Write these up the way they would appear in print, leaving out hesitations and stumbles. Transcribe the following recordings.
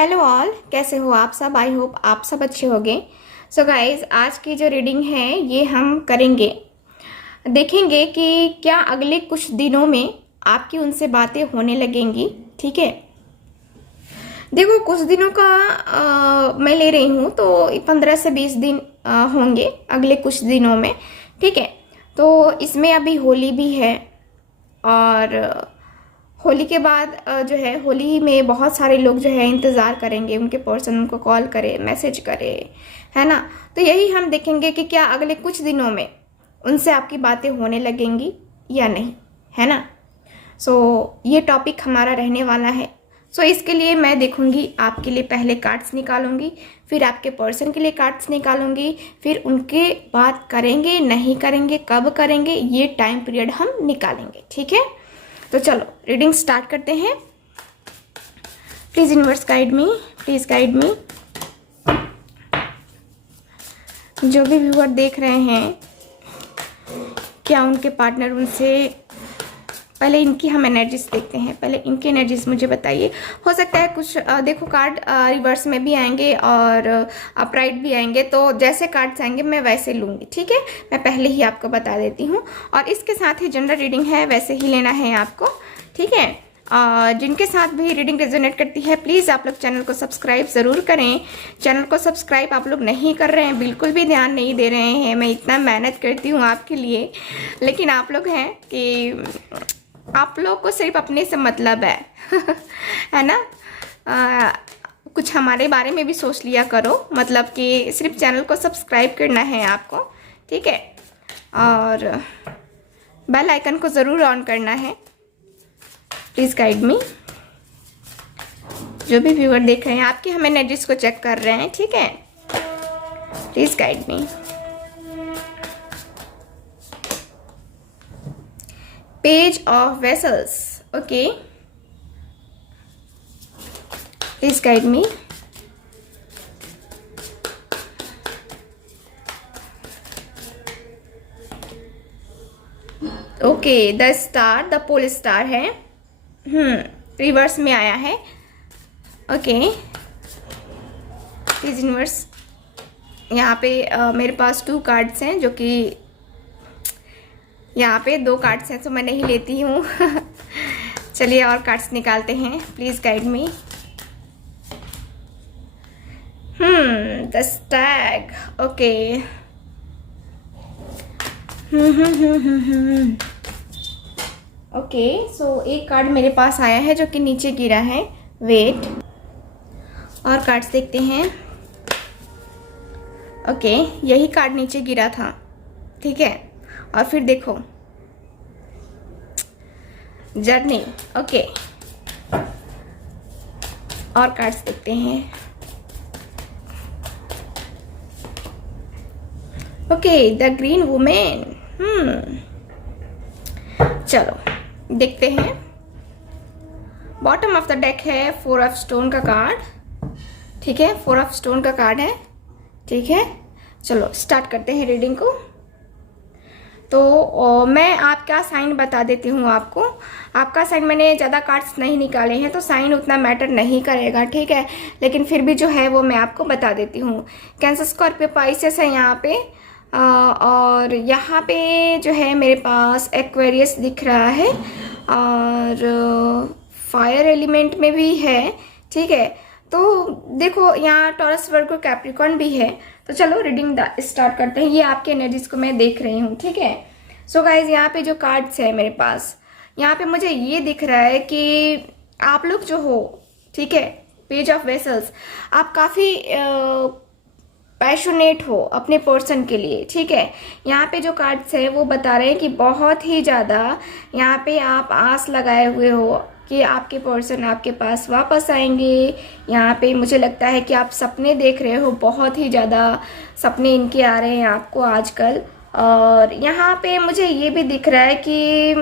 Hello all, कैसे हो आप सब। आई होप आप सब अच्छे होंगे। सो गाइज, आज की जो रीडिंग है ये हम करेंगे, देखेंगे कि क्या अगले कुछ दिनों में आपकी उनसे बातें होने लगेंगी। ठीक है, देखो कुछ दिनों का मैं ले रही हूँ, तो 15 से 20 दिन होंगे अगले कुछ दिनों में। ठीक है, तो इसमें अभी होली भी है, और होली के बाद जो है, होली में बहुत सारे लोग जो है इंतज़ार करेंगे उनके पर्सन उनको कॉल करे, मैसेज करे, है ना। तो यही हम देखेंगे कि क्या अगले कुछ दिनों में उनसे आपकी बातें होने लगेंगी या नहीं, है ना। ये टॉपिक हमारा रहने वाला है। इसके लिए मैं देखूंगी, आपके लिए पहले कार्ड्स निकालूंगी, फिर आपके पर्सन के लिए कार्ड्स निकालूंगी, फिर उनके बात करेंगे नहीं करेंगे, कब करेंगे, ये टाइम पीरियड हम निकालेंगे। ठीक है, तो चलो रीडिंग स्टार्ट करते हैं। Please universe guide me, please guide me. जो भी व्यूअर देख रहे हैं, क्या उनके पार्टनर उनसे, पहले इनकी हम एनर्जीज देखते हैं। पहले इनकी एनर्जीज मुझे बताइए। हो सकता है कुछ देखो कार्ड रिवर्स में भी आएंगे और अपराइट भी आएंगे, तो जैसे कार्ड्स आएंगे मैं वैसे लूँगी। ठीक है, मैं पहले ही आपको बता देती हूँ। और इसके साथ ही जनरल रीडिंग है, वैसे ही लेना है आपको। ठीक है, जिनके साथ भी रीडिंग रेजोनेट करती है, प्लीज़ आप लोग चैनल को सब्सक्राइब ज़रूर करें। चैनल को सब्सक्राइब आप लोग नहीं कर रहे हैं, बिल्कुल भी ध्यान नहीं दे रहे हैं। मैं इतना मेहनत करती हूँ आपके लिए, लेकिन आप लोग हैं कि आप लोग को सिर्फ अपने से मतलब है है ना। कुछ हमारे बारे में भी सोच लिया करो, मतलब कि सिर्फ चैनल को सब्सक्राइब करना है आपको। ठीक है, और बेल आइकन को ज़रूर ऑन करना है। प्लीज़ गाइड मी। जो भी व्यूअर देख रहे हैं, आपकी हम एनर्जीज को चेक कर रहे हैं। ठीक है, please guide me. Page of Vessels. Okay, please guide me. Okay, the star, the pole star है। रिवर्स में आया है। Okay, please universe. यहाँ पे मेरे पास 2 कार्ड्स हैं, जो कि यहाँ पे 2 कार्ड्स हैं, तो मैं नहीं लेती हूँ चलिए और कार्ड्स निकालते हैं। Please guide me. The stag. Okay, okay, so एक कार्ड मेरे पास आया है जो कि नीचे गिरा है, वेट। और कार्ड्स देखते हैं। ओके, यही कार्ड नीचे गिरा था। ठीक है, और फिर देखो जर्नी। ओके, और कार्ड्स देखते हैं। Okay, the green women. चलो देखते हैं। बॉटम ऑफ द डेक है 4 ऑफ स्टोन का कार्ड। ठीक है, 4 ऑफ स्टोन का कार्ड है। ठीक है, चलो स्टार्ट करते हैं रीडिंग को। तो मैं आपका साइन बता देती हूँ आपको। आपका साइन, मैंने ज़्यादा कार्ड्स नहीं निकाले हैं, तो साइन उतना मैटर नहीं करेगा। ठीक है, लेकिन फिर भी जो है वो मैं आपको बता देती हूँ। कैंसर, स्कॉर्पियो, पाइसेस है यहाँ पे। और यहाँ पे जो है मेरे पास एक्वेरियस दिख रहा है, और फायर एलिमेंट में भी है। ठीक है, तो देखो यहाँ टॉरस, वर्गो, कैप्रिकॉर्न भी है। तो चलो रीडिंग स्टार्ट करते हैं। ये आपके एनर्जीज को मैं देख रही हूँ। ठीक है, सो गाइज, यहाँ पे जो कार्ड्स है मेरे पास, यहाँ पे मुझे ये दिख रहा है कि आप लोग जो हो, ठीक है, पेज ऑफ वेसल्स, आप काफ़ी पैशनेट हो अपने पर्सन के लिए। ठीक है, यहाँ पे जो कार्ड्स है वो बता रहे हैं कि बहुत ही ज़्यादा यहाँ पे आप आस लगाए हुए हो कि आपके पर्सन आपके पास वापस आएंगे। यहाँ पे मुझे लगता है कि आप सपने देख रहे हो, बहुत ही ज़्यादा सपने इनके आ रहे हैं आपको आजकल। और यहाँ पे मुझे ये भी दिख रहा है कि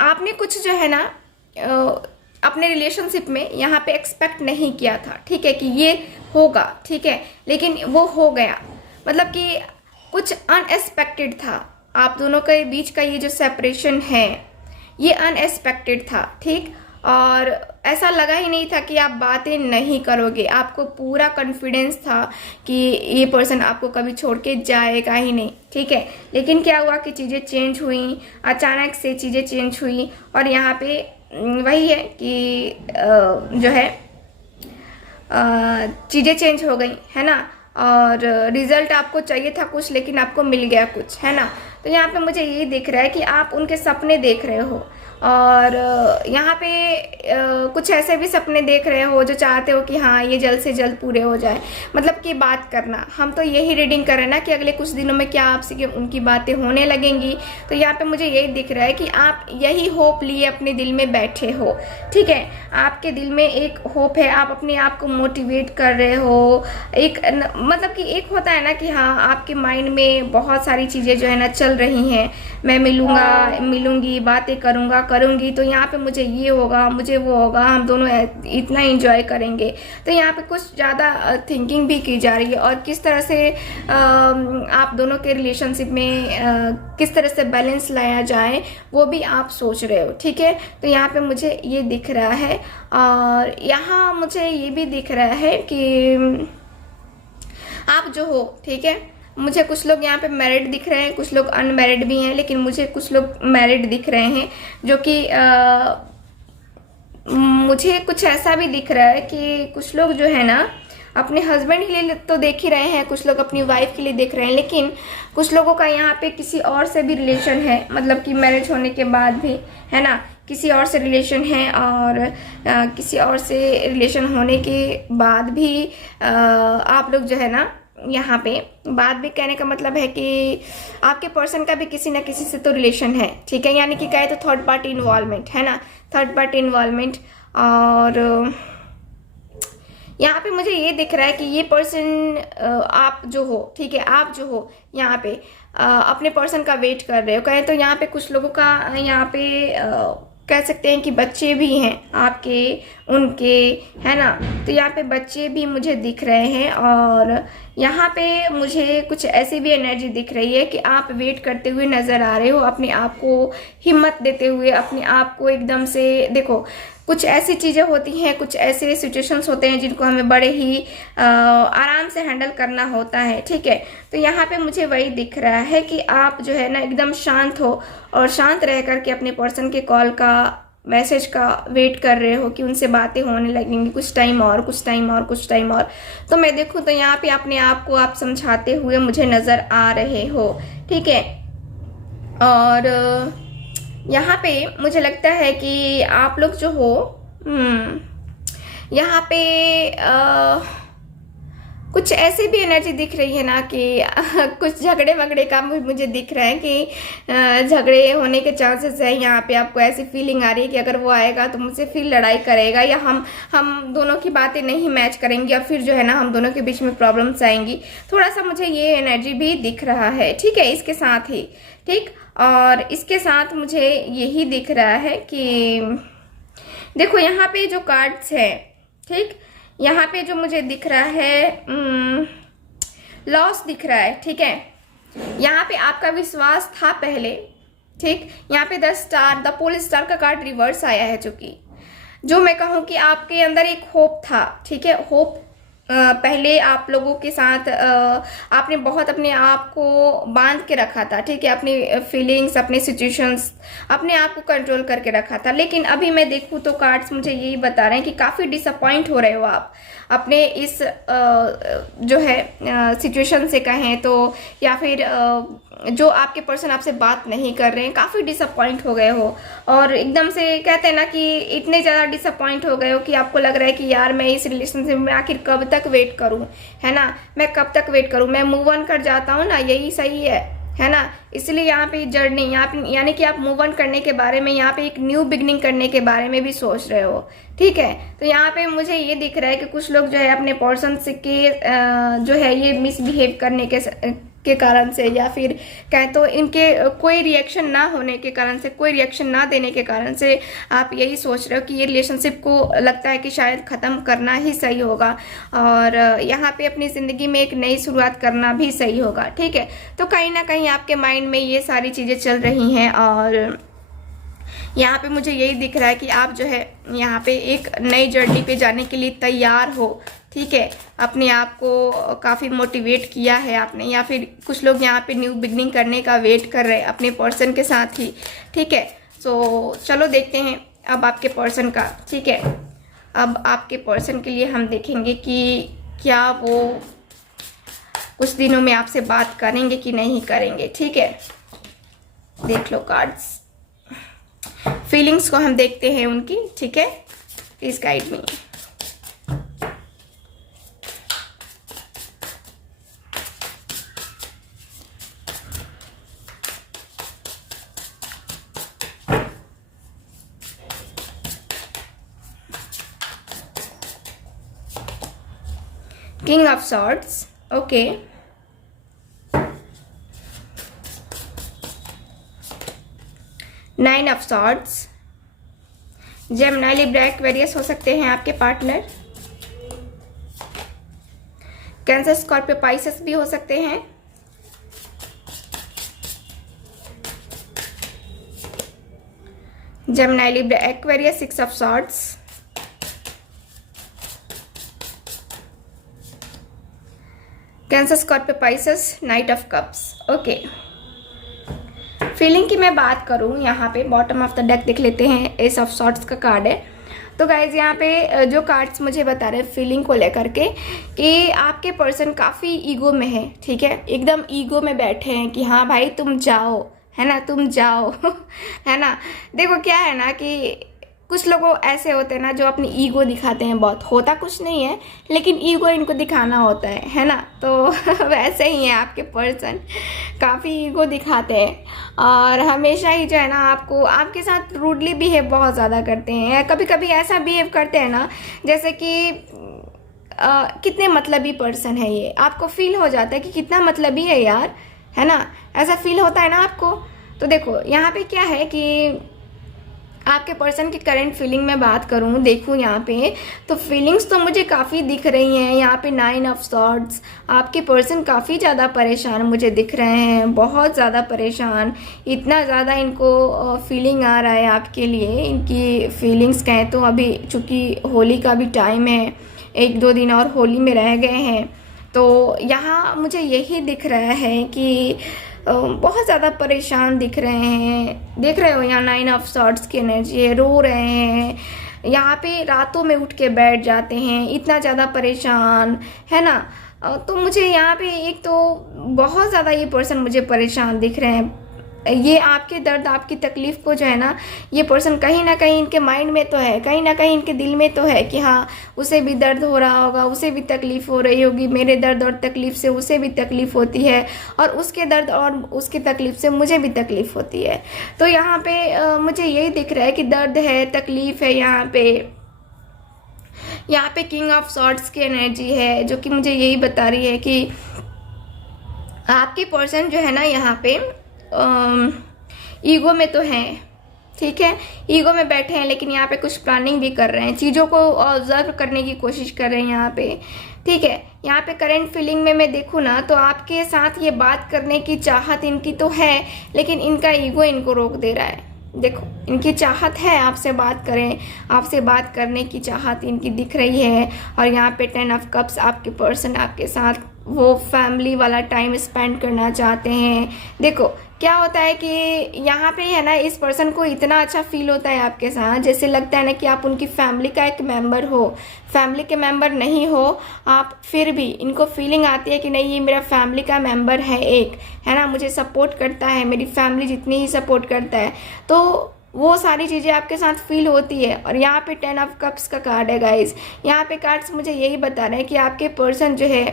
आपने कुछ जो है ना अपने रिलेशनशिप में यहाँ पे एक्सपेक्ट नहीं किया था। ठीक है, कि ये होगा। ठीक है, लेकिन वो हो गया, मतलब कि कुछ अनएक्सपेक्टेड था। आप दोनों के बीच का ये जो सेपरेशन है ये अनएक्सपेक्टेड था। ठीक, और ऐसा लगा ही नहीं था कि आप बातें नहीं करोगे। आपको पूरा कॉन्फिडेंस था कि ये पर्सन आपको कभी छोड़ के जाएगा ही नहीं, ठीक है। लेकिन क्या हुआ कि चीज़ें चेंज हुई, अचानक से चीज़ें चेंज हुई और यहाँ पे वही है कि जो है चीज़ें चेंज हो गई, है ना। और रिजल्ट आपको चाहिए था कुछ, लेकिन आपको मिल गया कुछ, है ना। तो यहाँ पे मुझे ये दिख रहा है कि आप उनके सपने देख रहे हो और यहाँ पे कुछ ऐसे भी सपने देख रहे हो जो चाहते हो कि हाँ ये जल्द से जल्द पूरे हो जाए। मतलब कि बात करना, हम तो यही रीडिंग कर रहे हैं ना कि अगले कुछ दिनों में क्या आपसे उनकी बातें होने लगेंगी। तो यहाँ पे मुझे यही दिख रहा है कि आप यही होप लिए अपने दिल में बैठे हो, ठीक है। आपके दिल में एक होप है, आप अपने आप को मोटिवेट कर रहे हो। एक मतलब कि एक होता है ना कि हाँ आपके माइंड में बहुत सारी चीज़ें जो है ना चल रही हैं, मैं मिलूँगा, मिलूँगी, बातें करूँगा, करूँगी, तो यहाँ पे मुझे ये होगा, मुझे वो होगा, हम दोनों इतना एंजॉय करेंगे। तो यहाँ पे कुछ ज़्यादा थिंकिंग भी की जा रही है और किस तरह से आप दोनों के रिलेशनशिप में किस तरह से बैलेंस लाया जाए वो भी आप सोच रहे हो, ठीक है। तो यहाँ पे मुझे ये दिख रहा है और यहाँ मुझे ये भी दिख रहा है कि आप जो हो, ठीक है, मुझे कुछ लोग यहाँ पे मैरिड दिख रहे हैं, कुछ लोग अनमैरिड भी हैं, लेकिन मुझे कुछ लोग मैरिड दिख रहे हैं जो कि मुझे कुछ ऐसा भी दिख रहा है कि कुछ लोग जो है ना अपने हस्बैंड के लिए तो देख ही रहे हैं, कुछ लोग अपनी वाइफ के लिए देख रहे हैं, लेकिन कुछ लोगों का यहाँ पे किसी और से भी रिलेशन है। मतलब कि मैरिज होने के बाद भी, है ना, किसी और से रिलेशन है और किसी और से रिलेशन होने के बाद भी आप लोग जो है ना यहाँ पे बात भी कहने का मतलब है कि आपके पर्सन का भी किसी ना किसी से तो रिलेशन है, ठीक है। यानी कि कहे तो थर्ड पार्टी इन्वॉल्वमेंट, है ना, थर्ड पार्टी इन्वॉल्वमेंट। और यहाँ पे मुझे ये दिख रहा है कि ये पर्सन आप जो हो, ठीक है, आप जो हो यहाँ पे अपने पर्सन का वेट कर रहे हो। कहें तो यहाँ पे कुछ लोगों का यहाँ पे कह सकते हैं कि बच्चे भी हैं आपके, उनके, है ना। तो यहाँ पे बच्चे भी मुझे दिख रहे हैं और यहाँ पे मुझे कुछ ऐसी भी एनर्जी दिख रही है कि आप वेट करते हुए नज़र आ रहे हो, अपने आप को हिम्मत देते हुए, अपने आप को एकदम से देखो। कुछ ऐसी चीज़ें होती हैं, कुछ ऐसे सिचुएशंस होते हैं जिनको हमें बड़े ही आराम से हैंडल करना होता है, ठीक है। तो यहाँ पे मुझे वही दिख रहा है कि आप जो है ना एकदम शांत हो और शांत रह करके अपने पर्सन के कॉल का, मैसेज का वेट कर रहे हो कि उनसे बातें होने लगेंगी कुछ टाइम और, कुछ टाइम और, कुछ टाइम और। तो मैं देखूँ तो यहाँ पे अपने आप को आप समझाते हुए मुझे नज़र आ रहे हो, ठीक है। और यहाँ पे मुझे लगता है कि आप लोग जो हो यहाँ पे कुछ ऐसी भी एनर्जी दिख रही है ना कि कुछ झगड़े वगड़े का मुझे दिख रहा है कि झगड़े होने के चांसेस है। यहाँ पे आपको ऐसी फीलिंग आ रही है कि अगर वो आएगा तो मुझसे फिर लड़ाई करेगा या हम दोनों की बातें नहीं मैच करेंगी और फिर जो है ना हम दोनों के बीच में प्रॉब्लम्स आएंगी। थोड़ा सा मुझे ये एनर्जी भी दिख रहा है, ठीक है। इसके साथ ही, ठीक, और इसके साथ मुझे यही दिख रहा है कि देखो यहाँ पे जो कार्ड्स है, ठीक, यहाँ पे जो मुझे दिख रहा है लॉस दिख रहा है, ठीक है। यहाँ पे आपका विश्वास था पहले, ठीक। यहाँ पे the star, the pole star का कार्ड रिवर्स आया है, जो मैं कहूँ कि आपके अंदर एक होप था, ठीक है। होप पहले आप लोगों के साथ आपने बहुत अपने आप को बांध के रखा था, ठीक है। अपनी फीलिंग्स, अपने सिचुएशंस, अपने आप को कंट्रोल करके रखा था। लेकिन अभी मैं देखूँ तो कार्ड्स मुझे यही बता रहे हैं कि काफ़ी डिसअपॉइंट हो रहे हो आप अपने इस जो है सिचुएशन से कहें तो, या फिर जो आपके पर्सन आपसे बात नहीं कर रहे हैं, काफ़ी डिसअपॉइंट हो गए हो। और एकदम से कहते हैं ना कि इतने ज़्यादा डिसअपॉइंट हो गए हो कि आपको लग रहा है कि यार मैं इस रिलेशनशिप में आखिर कब तक वेट करूं, है ना, मैं कब तक वेट करूं, मैं मूव ऑन कर जाता हूं ना, यही सही है ना। इसलिए यहाँ पे जर्नी, यहाँ पे यानी कि आप मूव ऑन करने के बारे में, यहाँ पे एक न्यू बिगनिंग करने के बारे में भी सोच रहे हो, ठीक है। तो यहाँ पे मुझे ये दिख रहा है कि कुछ लोग जो है अपने पर्सन से के जो है ये मिसबिहेव करने के कारण से, या फिर कहें तो इनके कोई रिएक्शन ना होने के कारण से, कोई रिएक्शन ना देने के कारण से आप यही सोच रहे हो कि ये रिलेशनशिप को लगता है कि शायद ख़त्म करना ही सही होगा और यहाँ पे अपनी ज़िंदगी में एक नई शुरुआत करना भी सही होगा, ठीक है। तो कहीं ना कहीं आपके माइंड में ये सारी चीज़ें चल रही हैं और यहाँ पे मुझे यही दिख रहा है कि आप जो है यहाँ पे एक नई जर्नी पे जाने के लिए तैयार हो, ठीक है। अपने आप को काफ़ी मोटिवेट किया है आपने, या फिर कुछ लोग यहाँ पे न्यू बिगनिंग करने का वेट कर रहे हैं अपने पर्सन के साथ ही, ठीक है। सो चलो देखते हैं अब आपके पर्सन का, ठीक है। अब आपके पर्सन के लिए हम देखेंगे कि क्या वो कुछ दिनों में आपसे बात करेंगे कि नहीं करेंगे, ठीक है। देख लो कार्ड्स, फीलिंग्स को हम देखते हैं उनकी, ठीक है। Please guide me. King of swords, okay. Nine of swords, Gemini, Libra, Aquarius हो सकते हैं आपके पार्टनर। कैंसर, स्कॉर्पियो, पाइसेस भी हो सकते हैं। Gemini, Libra, Aquarius, six of swords, cancer, Scorpio, Pisces, night of cups, okay. Feeling की मैं बात करूं, यहाँ पे बॉटम ऑफ द डेक देख लेते हैं, एस ऑफ सॉर्ड्स का कार्ड है। तो गाइज यहाँ पे जो कार्ड्स मुझे बता रहे हैं फीलिंग को लेकर के कि आपके पर्सन काफ़ी ईगो में है, ठीक है। एकदम ईगो में बैठे हैं कि हाँ भाई तुम जाओ, है ना, तुम जाओ है ना। देखो क्या है ना कि कुछ लोग ऐसे होते हैं ना जो अपनी ईगो दिखाते हैं, बहुत होता कुछ नहीं है लेकिन ईगो इनको दिखाना होता है ना। तो वैसे ही है आपके पर्सन, काफ़ी ईगो दिखाते हैं और हमेशा ही जो है ना आपको आपके साथ रूडली बिहेव बहुत ज़्यादा करते हैं। कभी कभी ऐसा बिहेव करते हैं ना जैसे कि कितने मतलबी पर्सन है ये, आपको फील हो जाता है कि कितना मतलबी है यार, है ना, ऐसा फील होता है ना आपको। तो देखो यहाँ पे क्या है कि आपके पर्सन की करंट फीलिंग में बात करूँ, देखूँ यहाँ पे तो फीलिंग्स तो मुझे काफ़ी दिख रही हैं। यहाँ पे नाइन ऑफ सॉर्ड्स, आपके पर्सन काफ़ी ज़्यादा परेशान मुझे दिख रहे हैं, बहुत ज़्यादा परेशान। इतना ज़्यादा इनको फीलिंग आ रहा है आपके लिए, इनकी फीलिंग्स कहें तो अभी चूँकि होली का भी टाइम है, एक दो दिन और होली में रह गए हैं, तो यहाँ मुझे यही दिख रहा है कि बहुत ज़्यादा परेशान दिख रहे हैं। देख रहे हो यहाँ नाइन ऑफ सॉर्ड्स की एनर्जी है, रो रहे हैं, यहाँ पे रातों में उठ के बैठ जाते हैं, इतना ज़्यादा परेशान, है ना। तो मुझे यहाँ पे एक तो बहुत ज़्यादा ये पर्सन मुझे परेशान दिख रहे हैं। ये आपके दर्द, आपकी तकलीफ़ को जो है ना ये पर्सन कहीं ना कहीं इनके माइंड में तो है, कहीं ना कहीं इनके दिल में तो है कि हाँ उसे भी दर्द हो रहा होगा, उसे भी तकलीफ़ हो रही होगी, मेरे दर्द और तकलीफ़ से उसे भी तकलीफ़ होती है और उसके दर्द और उसकी तकलीफ़ से मुझे भी तकलीफ़ होती है। तो यहाँ पे मुझे यही दिख रहा है कि दर्द है, तकलीफ़ है। यहाँ पे किंग ऑफ सॉर्ड्स की एनर्जी है जो कि मुझे यही बता रही है कि आपके पर्सन जो है ना यहाँ पे ईगो में तो हैं, ठीक है, ईगो में बैठे हैं, लेकिन यहाँ पे कुछ प्लानिंग भी कर रहे हैं, चीज़ों को ऑब्जर्व करने की कोशिश कर रहे हैं यहाँ पे, ठीक है। यहाँ पे करंट फीलिंग में मैं देखूँ ना तो आपके साथ ये बात करने की चाहत इनकी तो है, लेकिन इनका ईगो इनको रोक दे रहा है। देखो इनकी चाहत है आपसे बात करें, आपसे बात करने की चाहत इनकी दिख रही है। और यहाँ पे 10 ऑफ कप्स, आपके पर्सन आपके साथ वो फैमिली वाला टाइम स्पेंड करना चाहते हैं। देखो क्या होता है कि यहाँ पे है ना इस पर्सन को इतना अच्छा फील होता है आपके साथ, जैसे लगता है ना कि आप उनकी फैमिली का एक मेंबर हो। फैमिली के मेंबर नहीं हो आप, फिर भी इनको फीलिंग आती है कि नहीं ये मेरा फैमिली का मेंबर है एक, है ना, मुझे सपोर्ट करता है, मेरी फैमिली जितनी ही सपोर्ट करता है, तो वो सारी चीज़ें आपके साथ फील होती है। और यहाँ पे 10 ऑफ कप्स का कार्ड है गाइज। यहाँ पे कार्ड्स मुझे यही बता रहे हैं कि आपके पर्सन जो है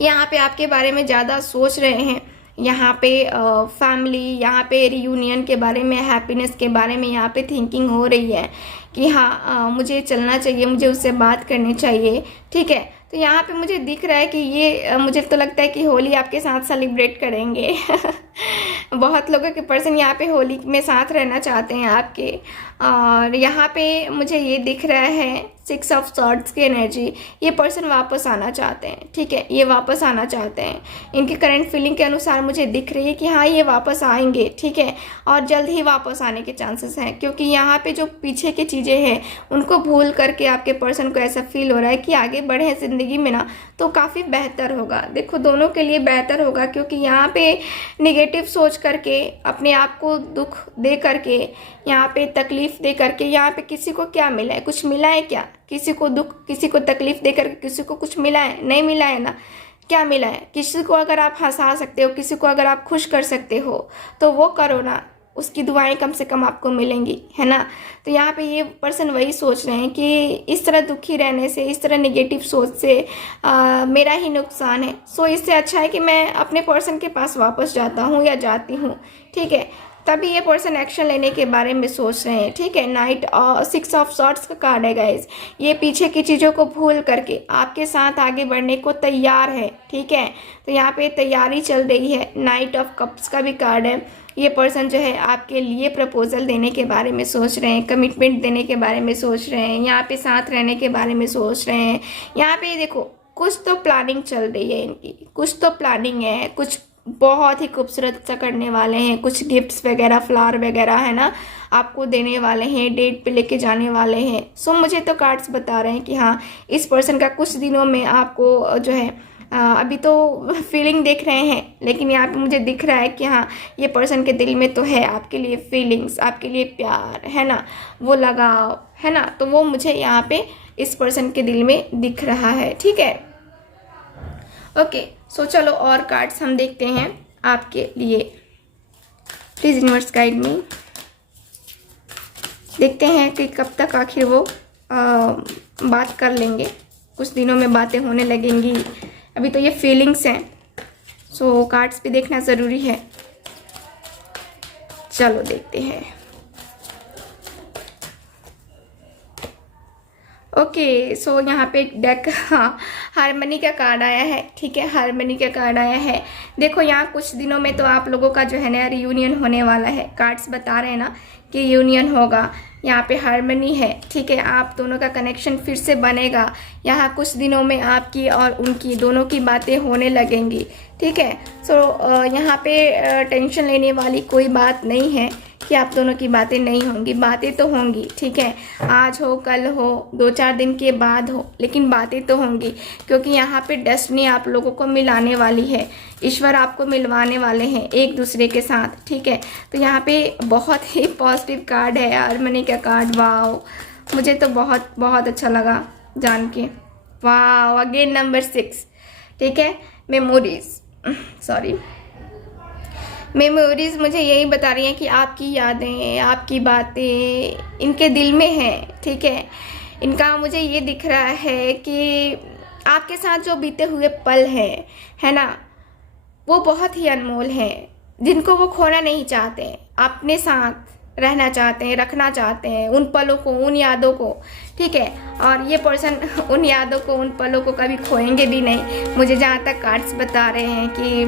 यहाँ पे आपके बारे में ज़्यादा सोच रहे हैं। यहाँ पे फैमिली, यहाँ पे रियूनियन के बारे में, हैप्पीनेस के बारे में यहाँ पे थिंकिंग हो रही है कि हाँ मुझे चलना चाहिए, मुझे उससे बात करनी चाहिए, ठीक है। तो यहाँ पे मुझे दिख रहा है कि ये मुझे तो लगता है कि होली आपके साथ सेलिब्रेट करेंगे बहुत लोगों के पर्सन यहाँ पे होली में साथ रहना चाहते हैं आपके। और यहाँ पे मुझे ये दिख रहा है 6 ऑफ सॉर्ड्स की एनर्जी। ये पर्सन वापस आना चाहते हैं, ठीक है, ये वापस आना चाहते हैं। इनकी करंट फीलिंग के अनुसार मुझे दिख रही है कि हाँ ये वापस आएंगे, ठीक है, और जल्द ही वापस आने के चांसेस हैं, क्योंकि यहाँ पे जो पीछे की चीज़ें हैं उनको भूल करके आपके पर्सन को ऐसा फील हो रहा है कि आगे बढ़े ज़िंदगी में ना तो काफ़ी बेहतर होगा। देखो दोनों के लिए बेहतर होगा, क्योंकि यहाँ पे निगेटिव सोच करके, अपने आप को दुख दे करके, यहाँ पे तकलीफ़ दे करके, यहाँ पे किसी को क्या मिला है? कुछ मिला है क्या? किसी को दुख, किसी को तकलीफ दे करके किसी को कुछ मिला है? नहीं मिला है ना। क्या मिला है? किसी को अगर आप हंसा सकते हो, किसी को अगर आप खुश कर सकते हो तो वो करो ना, उसकी दुआएं कम से कम आपको मिलेंगी, है ना। तो यहाँ पे ये पर्सन वही सोच रहे हैं कि इस तरह दुखी रहने से, इस तरह नेगेटिव सोच से मेरा ही नुकसान है। सो इससे अच्छा है कि मैं अपने पर्सन के पास वापस जाता हूँ या जाती हूँ, ठीक है। तभी ये पर्सन एक्शन लेने के बारे में सोच रहे हैं, ठीक है। नाइट और 6 ऑफ सॉर्ड्स का कार्ड है गाइस। ये पीछे की चीज़ों को भूल करके आपके साथ आगे बढ़ने को तैयार है, ठीक है। तो यहाँ पे तैयारी चल रही है। नाइट ऑफ कप्स का भी कार्ड है। ये पर्सन जो है आपके लिए प्रपोजल देने के बारे में सोच रहे हैं, कमिटमेंट देने के बारे में सोच रहे हैं, यहाँ पे साथ रहने के बारे में सोच रहे हैं। यहाँ पे देखो कुछ तो प्लानिंग चल रही है इनकी, कुछ तो प्लानिंग है, कुछ बहुत ही खूबसूरत सा करने वाले हैं, कुछ गिफ्ट्स वगैरह, फ्लावर वगैरह, है ना, आपको देने वाले हैं, डेट पे लेके जाने वाले हैं। सो मुझे तो कार्ड्स बता रहे हैं कि हाँ इस पर्सन का कुछ दिनों में आपको जो है अभी तो फीलिंग देख रहे हैं, लेकिन यहाँ पे मुझे दिख रहा है कि हाँ ये पर्सन के दिल में तो है आपके लिए फीलिंग्स, आपके लिए प्यार, है ना, वो लगाव, है ना। तो वो मुझे यहाँ पे इस पर्सन के दिल में दिख रहा है, ठीक है। ओके, सो चलो और कार्ड्स हम देखते हैं आपके लिए। Please universe guide me. देखते हैं कि कब तक आखिर वो बात कर लेंगे। कुछ दिनों में बातें होने लगेंगी, अभी तो ये फीलिंग्स हैं, सो कार्ड्स भी देखना ज़रूरी है। चलो देखते हैं। ओके, सो यहाँ पे डेक, हाँ, हारमनी का कार्ड आया है, ठीक है, हारमनी का कार्ड आया है। देखो यहाँ कुछ दिनों में तो आप लोगों का जो है ना रियूनियन होने वाला है। कार्ड्स बता रहे हैं ना कि यूनियन होगा, यहाँ पे हारमनी है, ठीक है, आप दोनों का कनेक्शन फिर से बनेगा। यहाँ कुछ दिनों में आपकी और उनकी दोनों की बातें होने लगेंगी, ठीक है। सो यहाँ पे टेंशन लेने वाली कोई बात नहीं है कि आप दोनों की बातें नहीं होंगी, बातें तो होंगी, ठीक है। आज हो, कल हो, 2-4 दिन के बाद हो, लेकिन बातें तो होंगी, क्योंकि यहाँ पे डेस्टिनी आप लोगों को मिलाने वाली है। ईश्वर आपको मिलवाने वाले हैं एक दूसरे के साथ, ठीक है। तो यहाँ पे बहुत ही पॉजिटिव कार्ड है, हारमनी का कार्ड। वाओ, मुझे तो बहुत बहुत अच्छा लगा जान के। वाओ, अगेन नंबर 6, ठीक है। मेमोरीज, सॉरी, मेमोरीज मुझे यही बता रही हैं कि आपकी यादें, आपकी बातें इनके दिल में हैं, ठीक है। इनका मुझे ये दिख रहा है कि आपके साथ जो बीते हुए पल हैं, है ना, वो बहुत ही अनमोल हैं, जिनको वो खोना नहीं चाहते, अपने साथ रहना चाहते हैं, रखना चाहते हैं उन पलों को, उन यादों को, ठीक है। और ये पर्सन उन यादों को, उन पलों को कभी खोएंगे भी नहीं। मुझे जहाँ तक कार्ड्स बता रहे हैं कि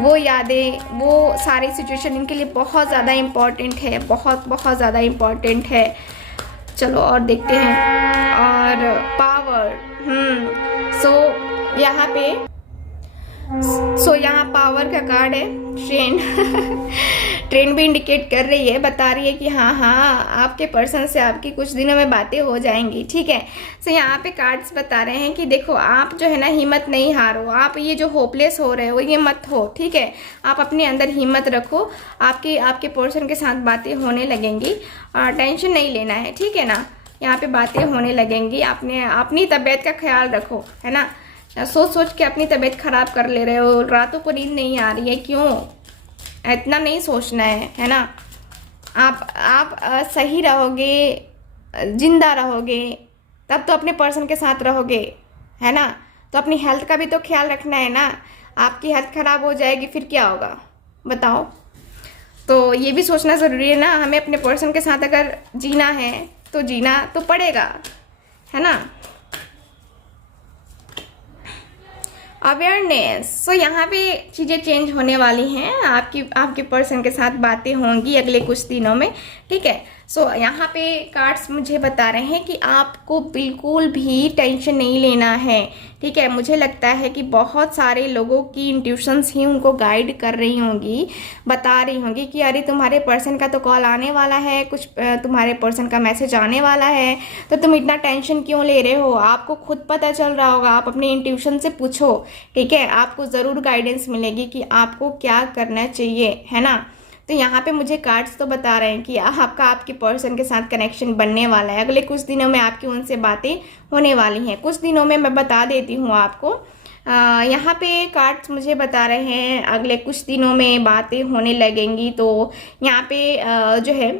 वो यादें, वो सारी सिचुएशन इनके लिए बहुत ज़्यादा इम्पॉर्टेंट है, बहुत बहुत ज़्यादा इम्पॉर्टेंट है। चलो और देखते हैं। और पावर, सो यहाँ पावर का कार्ड है। ट्रेन भी इंडिकेट कर रही है, बता रही है कि हाँ आपके पर्सन से आपकी कुछ दिनों में बातें हो जाएंगी, ठीक है। सो यहाँ पे कार्ड्स बता रहे हैं कि देखो आप जो है ना हिम्मत नहीं हारो, आप ये जो होपलेस हो रहे हो ये मत हो, ठीक है। आप अपने अंदर हिम्मत रखो, आपके पर्सन के साथ बातें होने लगेंगी, टेंशन नहीं लेना है, ठीक है ना। यहाँ पे बातें होने लगेंगी। अपनी तबीयत का ख्याल रखो, है ना। सोच के अपनी तबीयत खराब कर ले रहे हो, रातों को नींद नहीं आ रही है, क्यों? इतना नहीं सोचना है ना। आप सही रहोगे, जिंदा रहोगे, तब तो अपने पर्सन के साथ रहोगे, है ना। तो अपनी हेल्थ का भी तो ख्याल रखना है ना। आपकी हेल्थ खराब हो जाएगी फिर क्या होगा बताओ। तो ये भी सोचना ज़रूरी है ना, हमें अपने पर्सन के साथ अगर जीना है तो जीना तो पड़ेगा, है ना। अवेयरनेस, सो यहाँ पे चीज़ें चेंज होने वाली हैं, आपके पर्सन के साथ बातें होंगी अगले कुछ दिनों में, ठीक है। यहाँ पे कार्ड्स मुझे बता रहे हैं कि आपको बिल्कुल भी टेंशन नहीं लेना है, ठीक है। मुझे लगता है कि बहुत सारे लोगों की इंट्यूशंस ही उनको गाइड कर रही होंगी, बता रही होंगी कि अरे तुम्हारे पर्सन का तो कॉल आने वाला है, कुछ तुम्हारे पर्सन का मैसेज आने वाला है, तो तुम इतना टेंशन क्यों ले रहे हो। आपको खुद पता चल रहा होगा, आप अपने इंट्यूशन से पूछो, ठीक है। आपको ज़रूर गाइडेंस मिलेगी कि आपको क्या करना चाहिए, है ना। तो यहाँ पे मुझे कार्ड्स तो बता रहे हैं कि आपका आपके पर्सन के साथ कनेक्शन बनने वाला है। अगले कुछ दिनों में आपकी उनसे बातें होने वाली हैं, कुछ दिनों में मैं बता देती हूँ आपको। यहाँ पे कार्ड्स मुझे बता रहे हैं अगले कुछ दिनों में बातें होने लगेंगी। तो यहाँ पे जो है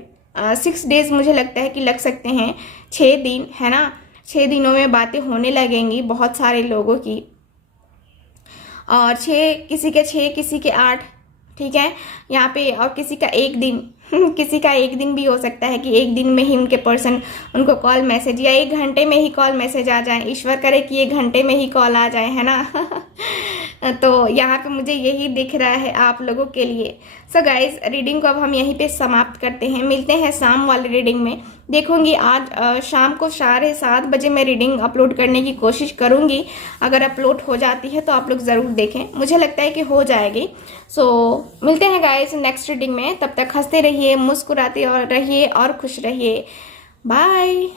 6 डेज़ मुझे लगता है कि लग सकते हैं, 6 दिन, है ना। 6 दिनों में बातें होने लगेंगी बहुत सारे लोगों की, और 6 किसी के 6 किसी के 8, ठीक है। यहाँ पे और किसी का 1 दिन किसी का 1 दिन भी हो सकता है कि 1 दिन में ही उनके पर्सन उनको कॉल मैसेज, या 1 घंटे में ही कॉल मैसेज आ जाए। ईश्वर करे कि 1 घंटे में ही कॉल आ जाए, है ना। तो यहाँ पे मुझे यही दिख रहा है आप लोगों के लिए। सो गाइज, रीडिंग को अब हम यहीं पे समाप्त करते हैं, मिलते हैं शाम वाली रीडिंग में। देखूंगी आज शाम को 7:30 बजे मैं रीडिंग अपलोड करने की कोशिश करूंगी। अगर अपलोड हो जाती है तो आप लोग ज़रूर देखें, मुझे लगता है कि हो जाएगी। सो मिलते हैं गाइज नेक्स्ट रीडिंग में। तब तक हंसते रहिए, मुस्कुराते और रहिए और खुश रहिए। बाय।